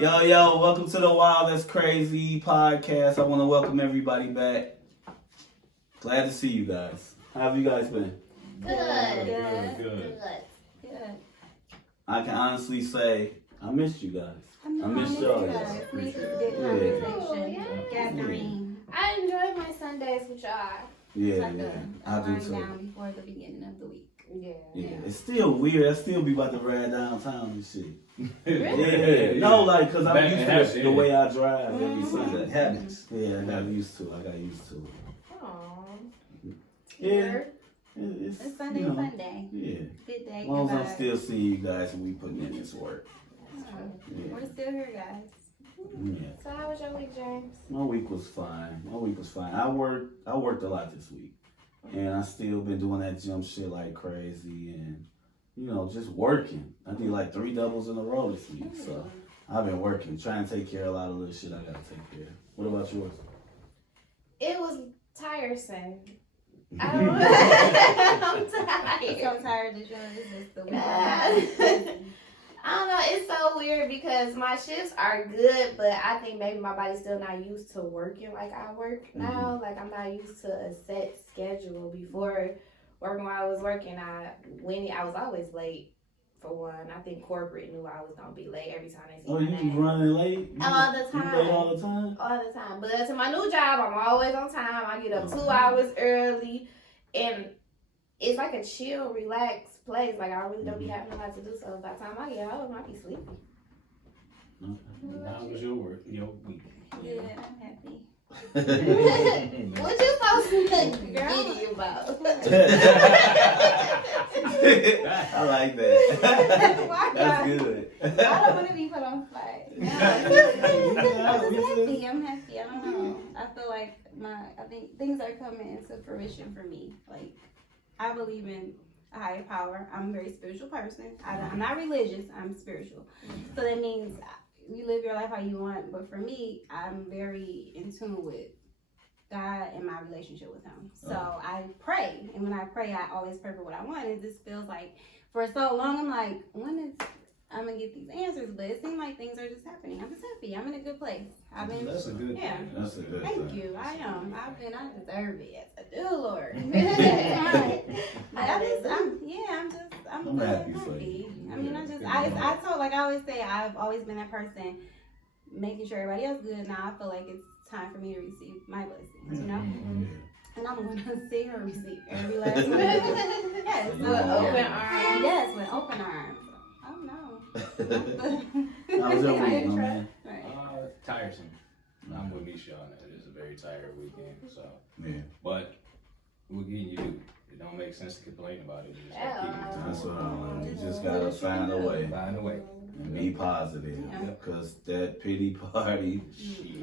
Yo, welcome to the Wow That's Crazy podcast. I want to welcome everybody back. Glad to see you guys. How have you guys been? Good. I can honestly say I missed you guys. I missed y'all. We just did conversation, gathering. I enjoy my Sundays with y'all. Yeah, I do do too. down before the beginning of the week. Yeah. It's still weird. I still be about to ride downtown and shit. Really? Yeah. No, like, because I'm used to the way I drive every Mm-hmm. Sunday. Habits. Yeah, I got used to it. Aww. Yeah. It's Sunday, fun day. Yeah. Good day. As long as good I'm vibes. still seeing you guys and we putting in this work. Yeah. We're still here, guys. Yeah. So how was your week, James? My week was fine. I worked a lot this week. And I still been doing that gym shit like crazy and, just working. I did like 3 doubles in a row this week. So I've been working, trying to take care of a lot of little shit I gotta take care of. What about yours? It was tiresome. I don't know. I'm tired. So tired of doing this the week. I don't know. It's so weird because my shifts are good, but I think maybe my body's still not used to working like I work now. Like I'm not used to a set schedule. Before working while I was working, I was always late. For one, I think corporate knew I was gonna be late every time they see Oh, my you name. be running late? All the You time. late all the time? All the time. But to my new job, I'm always on time. I get up 2 hours early, and it's like a chill, relaxed place. Like I really don't be having a lot to do. So by the time I get home, I be sleepy. How was your week? Good, I'm happy. What you supposed to Girl. giddy about? I like that. Why That's not? good. I don't want to be put on spot. No, I'm just happy. I'm happy. I don't know. I feel like I think things are coming into fruition for me. Like, I believe in a higher power. I'm a very spiritual person. I'm not religious. I'm spiritual. So that means you live your life how you want. But for me, I'm very in tune with God and my relationship with Him. So I pray. And when I pray, I always pray for what I want. It just feels like for so long, I'm like, when is I'm going to get these answers? But it seems like things are just happening. I'm just happy. I'm in a good place. That's a good yeah. thing. That's a good Thank thing. you. I am. I deserve it. Yes, I do, Lord. I'm I'm good happy and for you. I mean, I always say, I've always been that person making sure everybody else good. Now I feel like it's time for me to receive my blessings, you know? And I'm going to see her receive every last one. Yes. With open arms. Yes, with open arms. Oh, no. How was your week, my man? Right. Tiresome. I'm with Misha on that. It's a very tired weekend. So, Yeah. but what can you do? It don't make sense to complain about it. You just gotta keep it That's what I learned. You just gotta find a way Find a way. and be positive. Yeah. Because that pity party,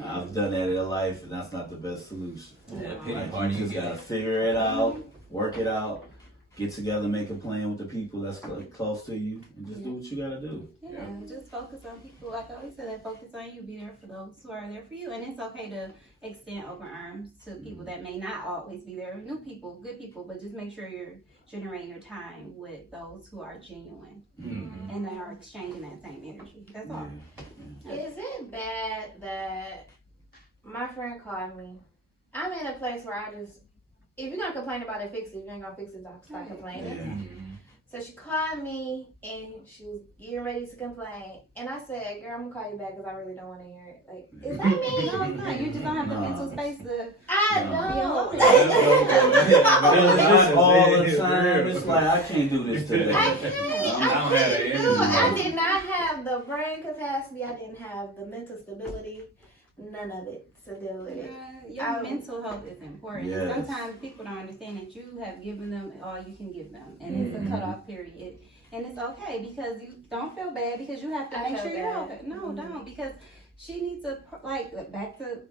I've done that in life, and that's not the best solution. That pity Like, party you just you gotta get. figure it out, work it out, get together, make a plan with the people that's close to you, and just do what you gotta do. Yeah, just focus on people. Like I always said, focus on you. Be there for those who are there for you. And it's okay to extend open arms to people that may not always be there. New people, good people, but just make sure you're generating your time with those who are genuine and that are exchanging that same energy. That's all. Is it bad that my friend called me? I'm in a place where if you're gonna complain about it, fix it. If you ain't gonna fix it, don't start complaining. Yeah. So she called me and she was getting ready to complain. And I said, girl, I'm gonna call you back because I really don't want to hear it. Like, is that me? No, it's not. You just don't have the No. mental space to. I No. know. It's all the time. It's like, I can't do this today. I can't. I don't have the energy. I did not have the brain capacity. I didn't have the mental stability. None of it to deal with it. Your mental health is important. Yes. Sometimes people don't understand that you have given them all you can give them, and it's a cutoff period. And it's okay because you don't feel bad because you have to make sure you're okay. No, don't, because she needs to back to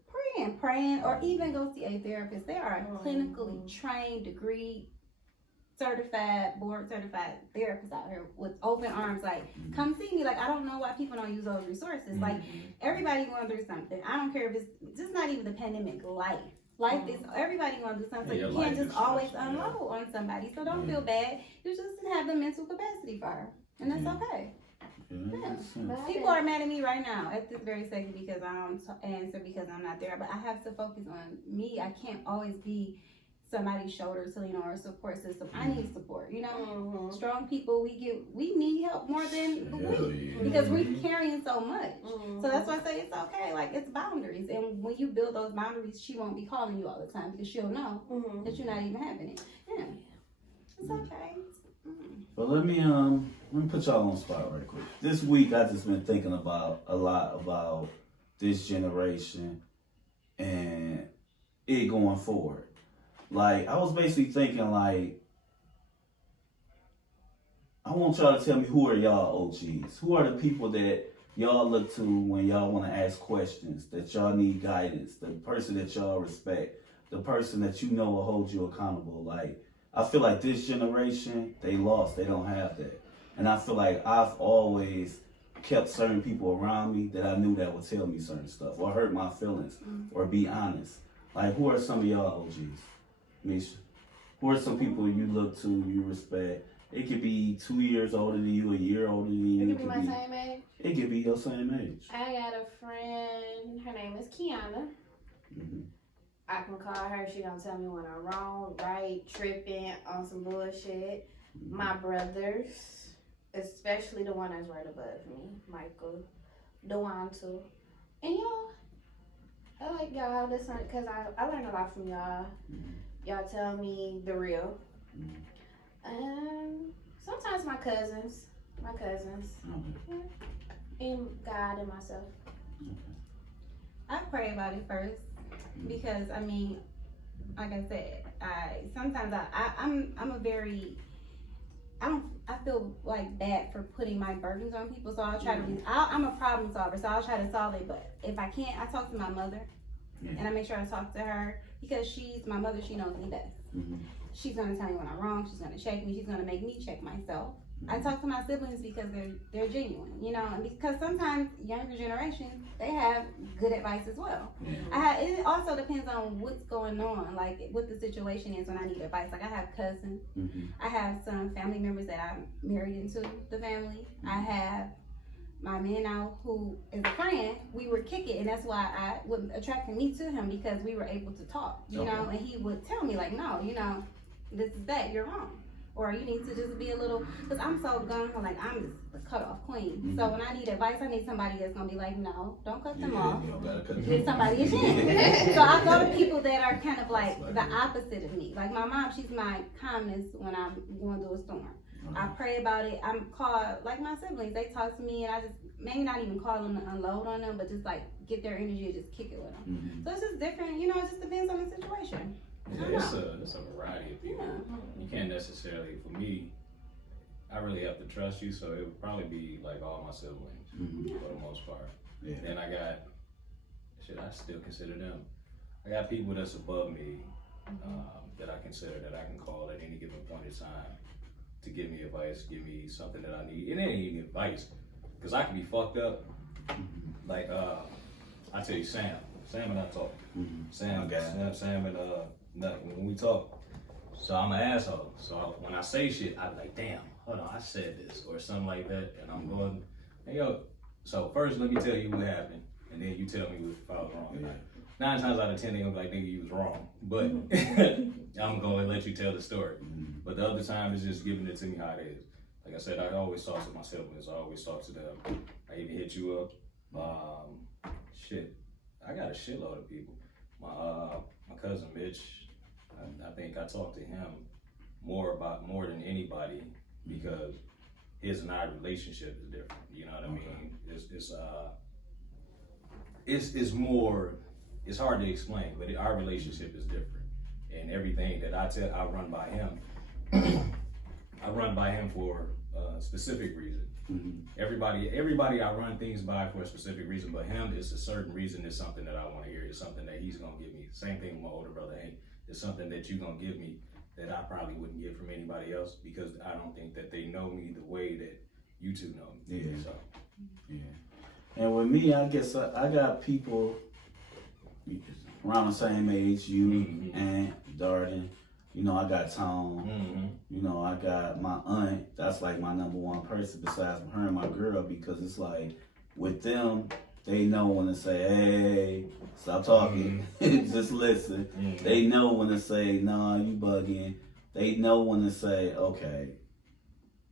praying, or even go see a therapist. There are clinically trained, degree, board certified therapists out here with open arms. Like, come see me. Like, I don't know why people don't use those resources. Like, everybody going through something. I don't care if it's just not even the pandemic. Life is everybody going through something. Yeah, You can't life just is always stressful, unload on somebody. So don't feel bad. You just have the mental capacity for her, and that's okay. that makes sense. People are mad at me right now at this very second because I don't answer because I'm not there. But I have to focus on me. I can't always be somebody's shoulder to lean on or a support system. I need support. You know, strong people we need help more than because we're carrying so much. So that's why I say it's okay. Like it's boundaries, and when you build those boundaries, she won't be calling you all the time because she'll know that you're not even having it. Yeah, it's okay. But let me put y'all on the spot right quick. This week I just been thinking about a lot about this generation and it going forward. Like I was basically thinking like I want y'all to tell me who are y'all OGs? Who are the people that y'all look to when y'all want to ask questions, that y'all need guidance, the person that y'all respect, the person that you know will hold you accountable. Like I feel like this generation, they lost. They don't have that. And I feel like I've always kept certain people around me that I knew that would tell me certain stuff or hurt my feelings or be honest. Like, who are some of y'all OGs? Misha, who are some people you look to, you respect? It could be 2 years older than you, a year older than you. It could be my same age. It could be your same age. I got a friend, her name is Kiana. I can call her, she gonna tell me when I'm wrong, right, tripping on some bullshit. My brothers, especially the one that's right above me, Michael, Dewantu. And y'all, I like y'all listen, because I learn a lot from y'all. Y'all tell me the real. Sometimes my cousins, yeah, and God and myself. I pray about it first because I mean, like I said, I feel like bad for putting my burdens on people, so I'll try to. I'm a problem solver, so I'll try to solve it. But if I can't, I talk to my mother, and I make sure I talk to her because she's my mother. She knows me best. She's gonna tell me when I'm wrong. She's gonna check me. She's gonna make me check myself. I talk to my siblings because they're genuine, you know, and because sometimes younger generations, they have good advice as well. It also depends on what's going on, like what the situation is when I need advice. Like I have cousins, I have some family members that I married into the family. I have my man now who is a friend. We were kicking, and that's why what attracted me to him because we were able to talk, you know, and he would tell me like, no, you know, this is that, you're wrong. Or you need to just be a little, because I'm so gung-ho, like I'm just the cut-off queen. So when I need advice, I need somebody that's going to be like, no, don't cut them off. Give somebody a chance. So I go to people that are kind of like the opposite of me. Like my mom, she's my calmness when I'm going through a storm. I pray about it. I'm called, like my siblings, they talk to me and I just, maybe not even call them to unload on them, but just like get their energy and just kick it with them. So it's just different, you know, it just depends on the situation. Yeah, it's a variety of people. You can't necessarily, for me, I really have to trust you, so it would probably be like all my siblings for the most part. Then I got, I still consider them. I got people that's above me that I consider that I can call at any given point in time to give me advice, give me something that I need. It ain't even advice, because I can be fucked up. Like, I tell you, Sam and I talk. Sam and when we talk, so I'm an asshole. So when I say shit, I'm like, damn, hold on, I said this or something like that, and I'm going, hey yo. So first, let me tell you what happened, and then you tell me if I was wrong. 9 times out of 10, they gonna be like, nigga, you was wrong. But I'm gonna let you tell the story. But the other time is just giving it to me how it is. Like I said, I always talk to my siblings. I always talk to them. I even hit you up. I got a shitload of people. My cousin Mitch, I think I talk to him more than anybody because his and our relationship is different. You know what I mean? It's more. It's hard to explain, but our relationship is different, and everything that I run by him. I run by him for a specific reason. Everybody I run things by for a specific reason, but him, it's a certain reason. It's something that I want to hear. It's something that he's gonna give me. Same thing with my older brother. Hey, it's something that you're gonna give me that I probably wouldn't get from anybody else because I don't think that they know me the way that you two know me. And with me, I guess I got people around the same age, you, Aunt, Darden, You know, I got Tone. You know, I got my aunt. That's like my number one person besides her and my girl, because it's like with them, they know when to say, hey, stop talking, just listen. They know when to say, nah, you bugging. They know when to say, okay.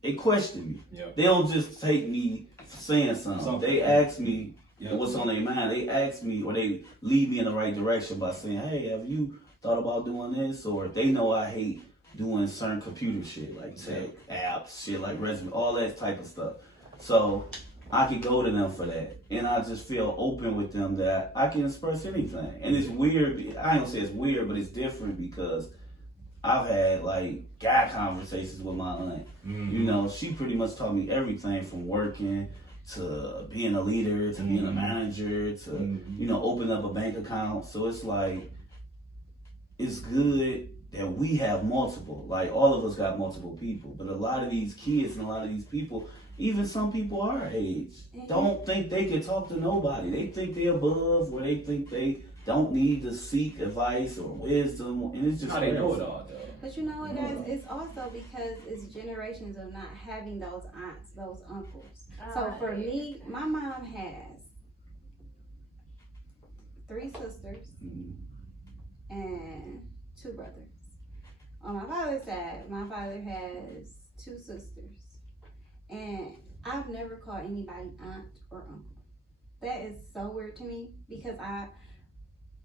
They question me. Yep. They don't just take me saying something. They ask me what's on their mind. They ask me, or they lead me in the right direction by saying, hey, have you thought about doing this? Or if they know I hate doing certain computer shit, like tech, apps, shit like resume, all that type of stuff. So I can go to them for that. And I just feel open with them that I can express anything. And it's weird. I don't say it's weird, but it's different because I've had like guy conversations with my aunt. You know, she pretty much taught me everything from working to being a leader to being a manager to, you know, open up a bank account. So it's like, it's good that we have multiple, like all of us got multiple people, but a lot of these kids and a lot of these people, even some people our age, don't think they can talk to nobody. They think they're above, or they think they don't need to seek advice or wisdom, and it's just how they know it all, though. But you know what, guys? It's also because it's generations of not having those aunts, those uncles. So for me, my mom has 3 sisters and 2 brothers. On my father's side, my father has 2 sisters. And I've never called anybody aunt or uncle. That is so weird to me because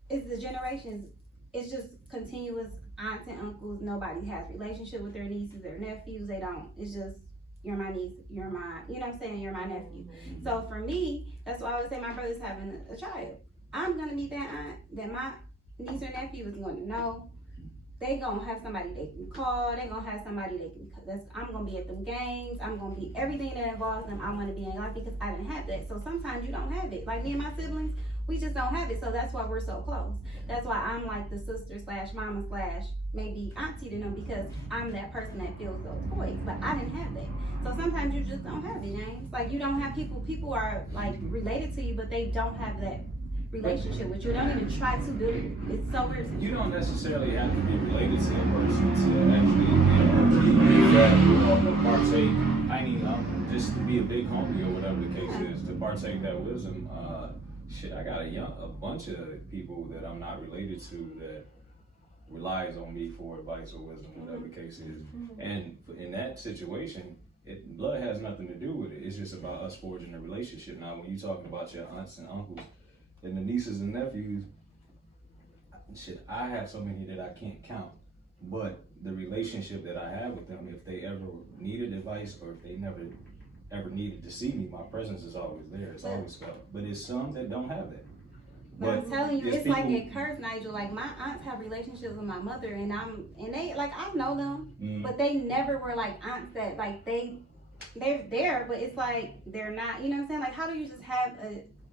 it's the generations, it's just continuous aunts and uncles. Nobody has relationship with their nieces, their nephews. They don't. It's just, you're my niece, you're my, you know what I'm saying, you're my nephew. So for me, that's why I would say my brother's having a child. I'm going to be that aunt that my niece or nephew is going to know. They gonna have somebody they can call. They gonna have somebody they can. I'm gonna be at them games. I'm gonna be everything that involves them. I want to be in life because I didn't have that. So sometimes you don't have it. Like me and my siblings, we just don't have it. So that's why we're so close. That's why I'm like the sister / mama / maybe auntie to them, because I'm that person that feels those toys. But I didn't have that. So sometimes you just don't have it, James. Like you don't have people. People are like related to you, but they don't have that relationship with you. Don't even try to build it. It's so weird. You don't necessarily have to be related to a person to actually partake. I mean, just to be a big homie or whatever the case is, to partake that wisdom. Shit, I got a bunch of people that I'm not related to that relies on me for advice or wisdom, whatever the case is. And in that situation, blood has nothing to do with it. It's just about us forging a relationship. Now, when you're talking about your aunts and uncles and the nieces and nephews, shit, I have so many that I can't count. But the relationship that I have with them, if they ever needed advice or if they never ever needed to see me, my presence is always there. It's always felt. But it's some that don't have that. But I'm telling you, it's like it curves, Nigel. Like my aunts have relationships with my mother, and they like I know them, but they never were like aunts that like they're there, but it's like they're not. You know what I'm saying? Like how do you just have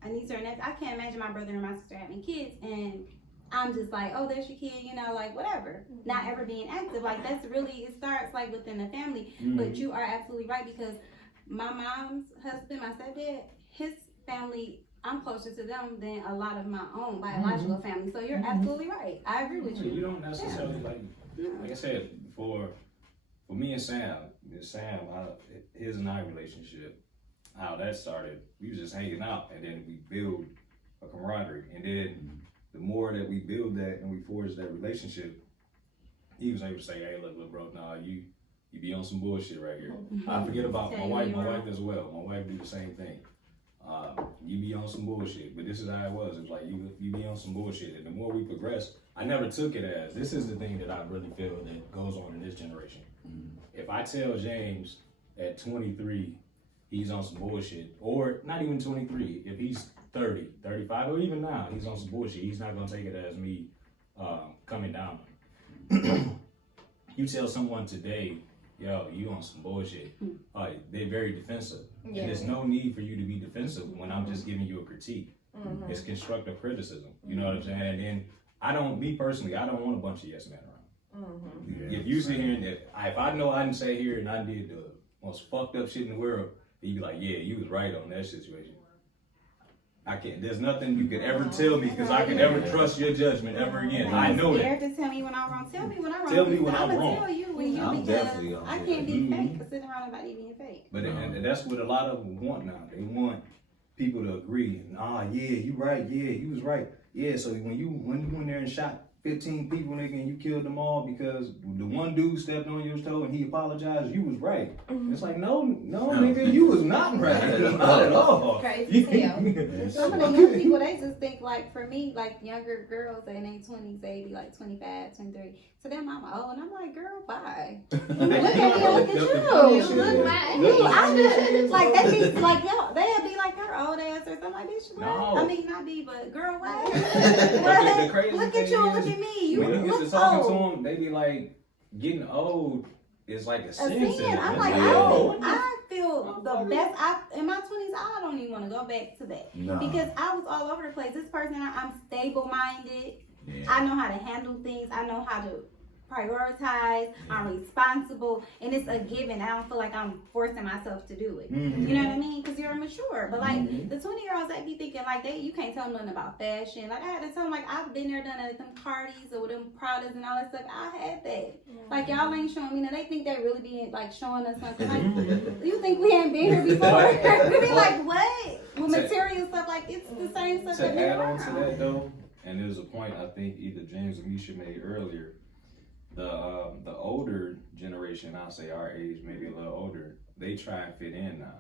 a niece or a nephew? I can't imagine my brother and my sister having kids, and I'm just like, oh, there's your kid, you know, like whatever. Not ever being active. Like that's really, it starts like within the family. But you are absolutely right, because my mom's husband, my stepdad, his family, I'm closer to them than a lot of my own biological family. So you're absolutely right. I agree with you. You don't necessarily like I said, for me and Sam, his and I relationship, how that started, we was just hanging out, and then we build a camaraderie, and then the more that we build that and we forge that relationship, he was able to say, hey, look, bro, nah, you be on some bullshit right here. I forget about my wife as well. My wife do the same thing. You be on some bullshit, but this is how it was. It was like, you be on some bullshit. And the more we progress, I never took it as, this is the thing that I really feel that goes on in this generation. If I tell James at 23, he's on some bullshit, or not even 23, if he's 30, 35, or even now, he's on some bullshit, he's not gonna take it as me coming down. You tell someone today, yo, you on some bullshit, they're very defensive. Yeah. And there's no need for you to be defensive when I'm just giving you a critique. It's constructive criticism, you know what I'm saying? And then me personally, I don't want a bunch of yes men around. If you sit here and if I know I didn't say here and I did the most fucked up shit in the world, you be like, yeah, you was right on that situation. There's nothing you could ever tell me because I can never trust your judgment ever again. I know that. To tell me when I'm wrong. Tell me when I'm wrong. Tell me when I'm I'ma wrong. tell you when you I'm because definitely I can't be fake for sitting around nobody being fake. But and that's what a lot of them want now. They want people to agree. And, yeah, you right. Yeah, you was right. Yeah, so when you went there and shot 15 people, nigga, and you killed them all because the one dude stepped on your toe and he apologized, you was right. It's like, no, nigga, you was not right. Not at all. Crazy as hell. Some of the young people, they just think like, for me, like younger girls in their 20s, they be like 25, 23. To them, I'm old, and I'm like, girl, bye. Look at me, look at you. You look my age. I'm like, they be like, yo, they'll be like her old ass or something like this. No. I mean, not me, but girl, what? The crazy Look thing at you, is, look at me. You when you get look to talking old. to them, they be like, getting old is like a A sin. sin. I'm like, I feel the best. In my 20s, I don't even want to go back to that. No. Because I was all over the place. This person, I'm stable-minded. Yeah. I know how to handle things. I know how to prioritize. I'm responsible, and it's a given. I don't feel like I'm forcing myself to do it. Mm-hmm. You know what I mean? Because you're mature. But like the 20-year-olds, they be thinking like you can't tell them nothing about fashion. Like I had to tell them like I've been there, done at them parties or them Pradas and all that stuff. I had that. Like y'all ain't showing me. Now they think they really be like showing us something. Like you think we ain't been here before? We be like what? With material stuff like it's the same stuff. To add on to that though, and there's a point I think either James or Misha made earlier. The older generation, I'll say our age, maybe a little older, they try and fit in now.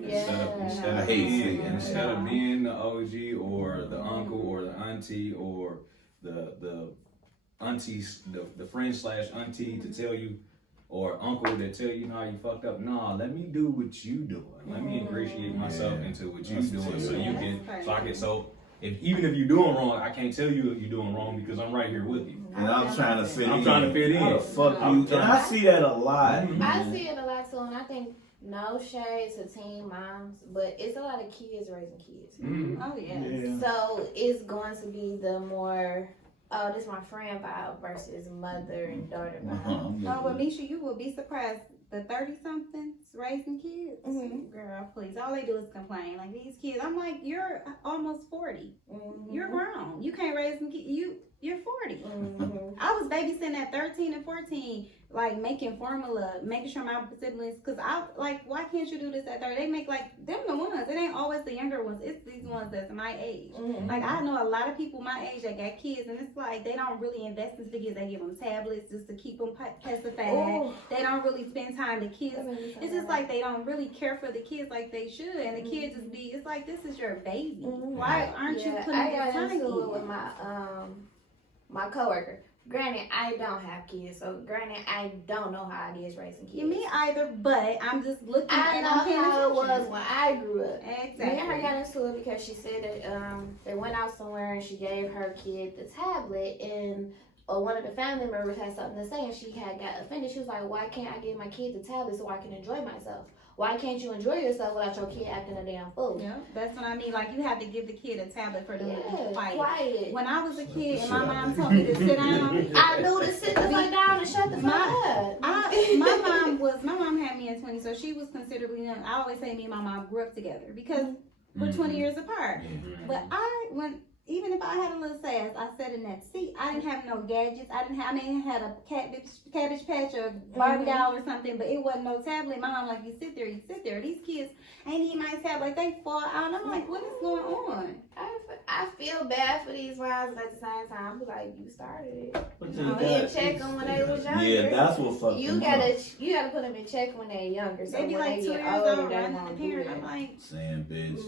Instead of being the OG or the uncle or the auntie or the aunties, the friend / auntie to tell you, or uncle that tell you how you fucked up. Nah, let me do what you doing. Let me ingratiate myself into what you doing, so you can, even if you're doing wrong, I can't tell you you're doing wrong because I'm right here with you. And I'm trying to fit in. I'm trying to fit in. How the fuck you? And I see that a lot. I see it a lot too, and I think no shade to teen moms, but it's a lot of kids raising kids. Oh yeah. So it's going to be the more, oh, this my friend vibe versus mother and daughter vibe. Oh, but Misha, you will be surprised. The 30-somethings raising kids, girl, please. All they do is complain. Like these kids, I'm like, you're almost 40. You're grown. You can't raise them kids. You're 40. I was babysitting at 13 and 14, like making formula, making sure my siblings, because I like, why can't you do this at 30? They make like them the ones. It ain't always the younger ones. It's these ones that's my age. Like I know a lot of people my age that got kids, and it's like they don't really invest into the kids. They give them tablets just to keep them pacified. They don't really spend time with kids. It's just like they don't really care for the kids like they should, and the kids just be. It's like this is your baby. Why aren't you putting I this time got into it in? with my coworker. Granted, I don't have kids, so granted, I don't know how it is raising kids. Me either, but I'm just looking I and know I'm paying how it attention. was when I grew up. Exactly. Me and her got into it because she said that they went out somewhere and she gave her kid the tablet, and one of the family members had something to say, and she had got offended. She was like, "Why can't I give my kid the tablet so I can enjoy myself? Why can't you enjoy yourself without your kid acting a damn fool?" Yeah, that's what I mean. Like you have to give the kid a tablet for them to be quiet. Quiet. When I was a kid and my mom told me to sit down, I knew to sit the fuck down and shut the fuck up. My mom had me at 20, so she was considerably young. I always say me and my mom grew up together because we're 20 years apart. But even if I had a little sass, I sat in that seat. I didn't have no gadgets. I had a cabbage patch or Barbie doll or something, but it wasn't no tablet. My mom like, you sit there. These kids ain't even my tablet. Like they fall out. I'm like, what is going on? I feel bad for these wives, but at the same time, I'm like, you started it. But You didn't check them when they was younger. Yeah, that's what fucked you them gotta up. you gotta put them in check when they're younger. So They be when like 2 they years get old, older, they running won't the do parent. it. I'm like, Saying bitch.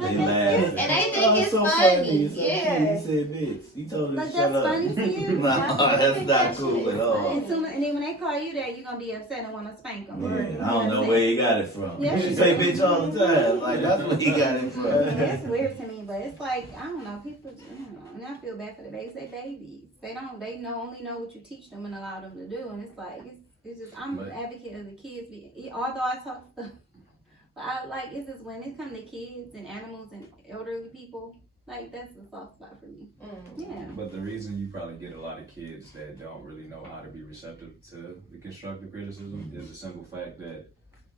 They laugh. And they think Oh, it's so funny. It's so Yeah. funny. He said bitch. He told her but to that's shut up. funny to you. Nah, that's not cool at all. And then when they call you that, you're gonna be upset and want to spank them. Yeah, I don't know where he got it from. Yeah. She say bitch all the time. Like that's where he got it from. It's weird to me, but it's like I don't know. People, I don't know, and I feel bad for the babies. They babies. They only know what you teach them and allow them to do, and it's like it's just I'm an advocate of the kids. Although I talk stuff, but I like it's just when it comes to kids and animals and elderly people, like that's a soft spot for me. Yeah. But the reason you probably get a lot of kids that don't really know how to be receptive to the constructive criticism is the simple fact that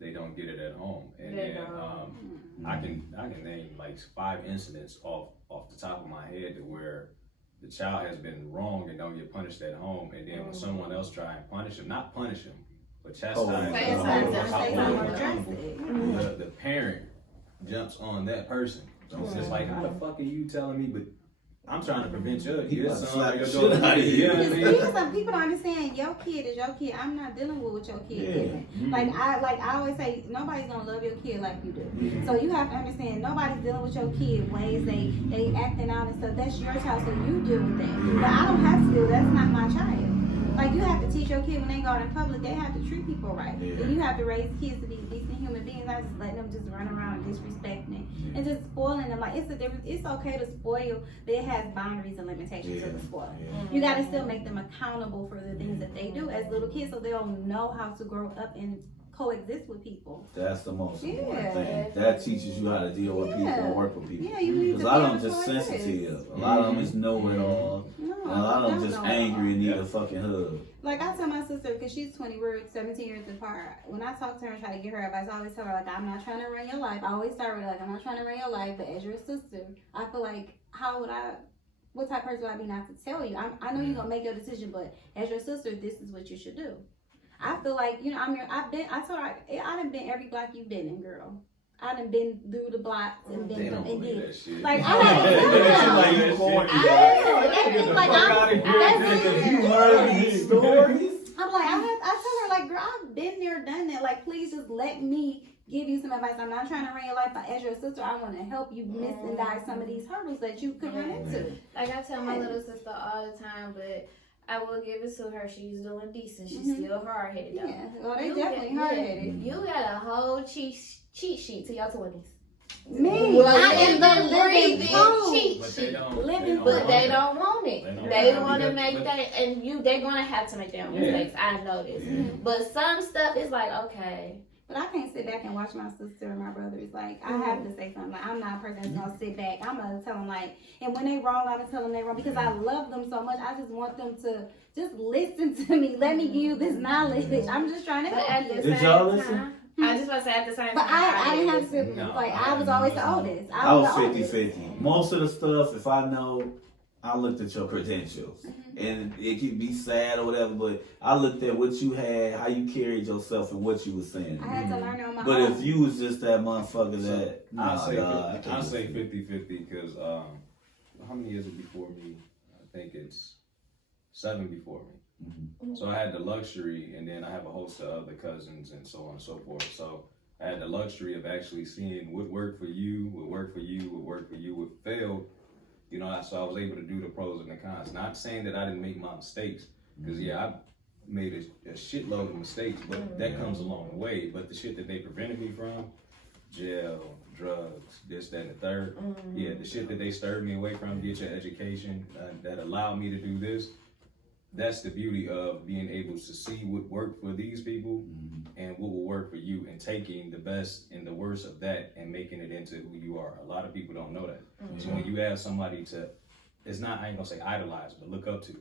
they don't get it at home. And They then don't. I can name like 5 incidents off the top of my head to where the child has been wrong and don't get punished at home, and then when someone else try and punish him, not punish him, but chastise him, the parent jumps on that person. It's just like, how the fuck are you telling me? But I'm trying to prevent your son or your daughter. You know what I mean? Some people don't understand. Your kid is your kid. I'm not dealing with what your kid is. Like I always say, nobody's gonna love your kid like you do. So you have to understand, nobody's dealing with your kid ways they acting out and stuff. That's your child, so you deal with that. But I don't have to do. That's not my child. Like you have to teach your kid when they go out in public, they have to treat people right. And you have to raise kids to be decent human beings. I just let them just run around disrespecting and just spoiling them. Like it's a difference. It's okay to spoil, but it has boundaries and limitations to the spoil. You gotta still make them accountable for the things that they do as little kids, so they'll know how to grow up and coexist with people. That's the most important thing. That teaches you how to deal with people and work with people. You need to Because a lot of them just sensitive. A lot of them is know-it-all. And a lot of them just angry and need a fucking hug. Like I tell my sister, because she's 20, we're 17 years apart. When I talk to her and try to get her advice, I always tell her, like, I'm not trying to run your life. I always start with, like, I'm not trying to run your life, but as your sister, I feel like, what type of person would I be not to tell you? I know you're going to make your decision, but as your sister, this is what you should do. I feel like, you know, I told her, I done been every block you've been in, girl. I done been through the blocks and been and did. Like I tell her, like, girl, I've been there, done that. Like, please just let me give you some advice. I'm not trying to run your life, but as your sister, I want to help you miss and die some of these hurdles that you could run into. Like I tell my little sister all the time, but I will give it to her. She's doing decent. She's still hard-headed though. Yeah, well, they definitely hard-headed. You got a whole cheat sheet to your 20s. Me, well, I am the living cheat sheet. But they don't want it. They want to make that, and they're gonna have to make their own mistakes. I know this. But some stuff is like, okay. But I can't sit back and watch my sister and my brothers. Like, I have to say something. Like, I'm not a person that's going to sit back. I'm going to tell them, like, and when they wrong, I'm going to tell them they wrong because I love them so much. I just want them to just listen to me. Let me give you this knowledge. I'm just trying to help you. Did y'all listen? I just want to say at the same time. But I didn't have siblings. Like, I was always the oldest. I was 50-50. Most of the stuff, if I know, I looked at your credentials. And it could be sad or whatever, but I looked at what you had, how you carried yourself, and what you were saying. I had to learn on my own. But if you was just that motherfucker that, I'll say 50-50 because how many years before me? I think it's 7 before me. So I had the luxury, and then I have a host of other cousins and so on and so forth. So I had the luxury of actually seeing what worked for you, what worked for you, what worked for you, what failed. You know, so I was able to do the pros and the cons. Not saying that I didn't make my mistakes, because I made a shitload of mistakes, but that comes along the way. But the shit that they prevented me from, jail, drugs, this, that, and the third, the shit that they stirred me away from, get your education, that allowed me to do this, that's the beauty of being able to see what worked for these people and what will work for you, and taking the best and the worst of that and making it into who you are. A lot of people don't know that. So when you have somebody to, it's not, I ain't gonna say idolize, but look up to.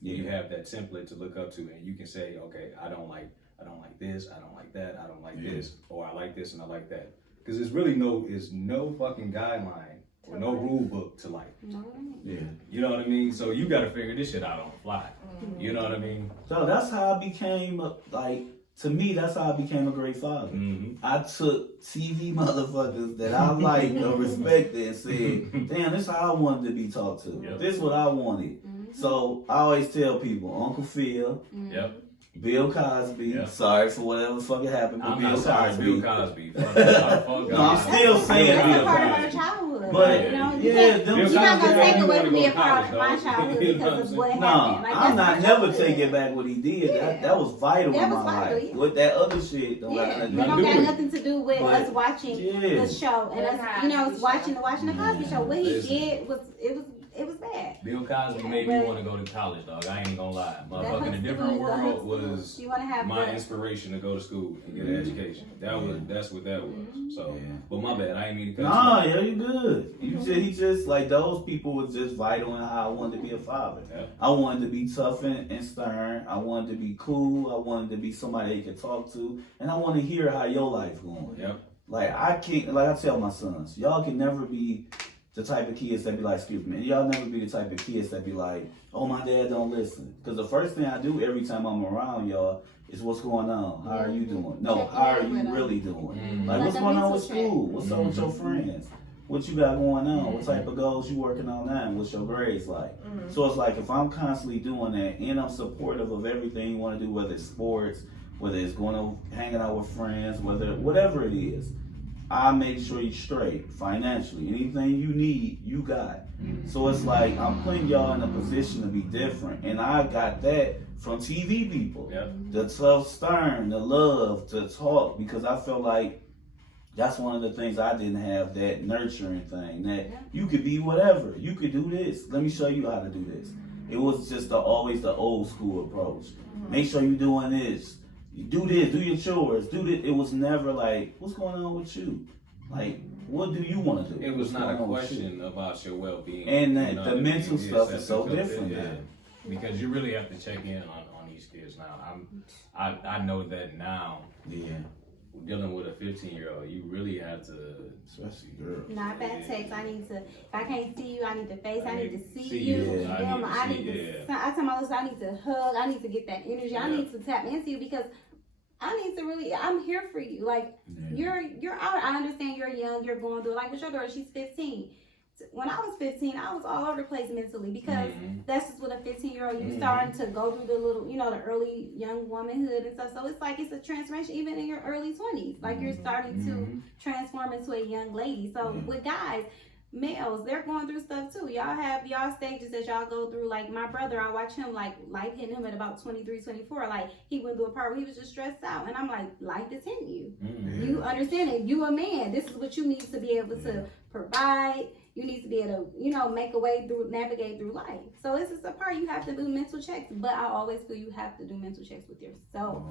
You have that template to look up to, and you can say, okay, I don't like this, I don't like that, I don't like this, or I like this and I like that. Because there's really no fucking guideline or no rule book to life. You know what I mean? So you gotta figure this shit out on the fly. You know what I mean? So that's how I became, to me, that's how I became a great father. I took TV motherfuckers that I liked or respected and said, damn, this is how I wanted to be talked to. This is what I wanted. So I always tell people, Uncle Phil, Bill Cosby, sorry for whatever fucking happened, but Bill Cosby. Bill Cosby. No, I'm still saying Bill Cosby. But you're not gonna take away from me a part of my childhood because of what happened. Like, I'm not never taking back what he did. That was vital in my life. With that other shit, don't got nothing to do with us watching the show and us, watching the Cosby Show. What he did was it was bad. Bill Cosby made me want to go to college, dog. I ain't gonna lie. Motherfucker, in a different world was my inspiration to go to school and get an education. That's what that was. So, but my bad, I ain't mean to cut you off. Yeah, you good. He just like those people was just vital in how I wanted to be a father. Yeah. I wanted to be tough and stern. I wanted to be cool. I wanted to be somebody they could talk to, and I want to hear how your life going. Yep. Like I tell my sons, y'all can never be the type of kids that be like, excuse me, y'all never be the type of kids that be like, oh, my dad don't listen. Because the first thing I do every time I'm around y'all is what's going on? How are you doing? No, how are you really doing? Like what's going on with school? What's up with your friends? What you got going on? What type of goals you working on now? What's your grades like? So it's like if I'm constantly doing that and I'm supportive of everything you want to do, whether it's sports, whether it's going to hanging out with friends, whatever it is, I make sure you're straight financially. Anything you need, you got. So it's like I'm putting y'all in a position to be different, and I got that from TV people. Yep. The tough, stern, the love to talk, because I felt like that's one of the things I didn't have, that nurturing thing, that you could be whatever, you could do this. Let me show you how to do this. It was just always the old school approach. Make sure you're doing this. You do this, do your chores, do this. It was never like, what's going on with you? Like, what do you want to do? It was not a question about your well-being. And the mental stuff is so different now. Because you really have to check in on these kids now. I know that now. Yeah. Dealing with a 15-year-old, you really have to, especially girls. Not bad text. I need to. If I can't see you, I need to face. I need to see you. I tell my listeners, I need to hug. I need to get that energy. I need to tap into you because I need to really. I'm here for you. Like you're out. I understand you're young. You're going through. Like with your daughter, she's 15. When I was 15, I was all over the place mentally because that's just what a 15-year-old, you starting to go through the little, the early young womanhood and stuff. So it's like it's a transformation even in your early 20s. Like you're starting to transform into a young lady. So with guys, males, they're going through stuff too. Y'all have y'all stages that y'all go through. Like my brother, I watch him, like life hitting him at about 23, 24. Like he went through a part where he was just stressed out. And I'm like, life is hitting you. You understand it. You a man. This is what you need to be able to provide. You need to be able to, make a way through, navigate through life. So this is a part you have to do mental checks. But I always feel you have to do mental checks with yourself.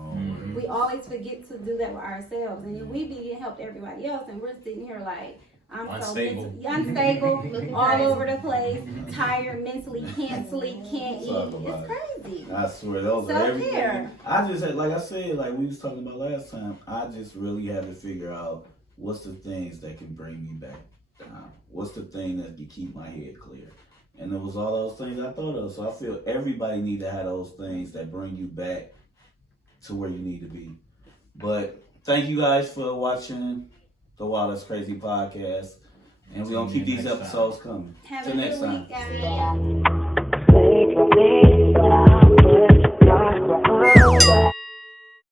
We always forget to do that with ourselves. And we be helped everybody else. And we're sitting here like, I'm unstable. Unstable, all over the place, tired, mentally, can't sleep, can't eat. It's crazy. I swear, those are everything. I just had, like I said, like we was talking about last time, I just really had to figure out what's the things that can bring me back down. What's the thing that can keep my head clear? And it was all those things I thought of. So I feel everybody need to have those things that bring you back to where you need to be. But thank you guys for watching the Wow That's Crazy podcast. And we're going to keep these episodes coming. Have a good week, guys.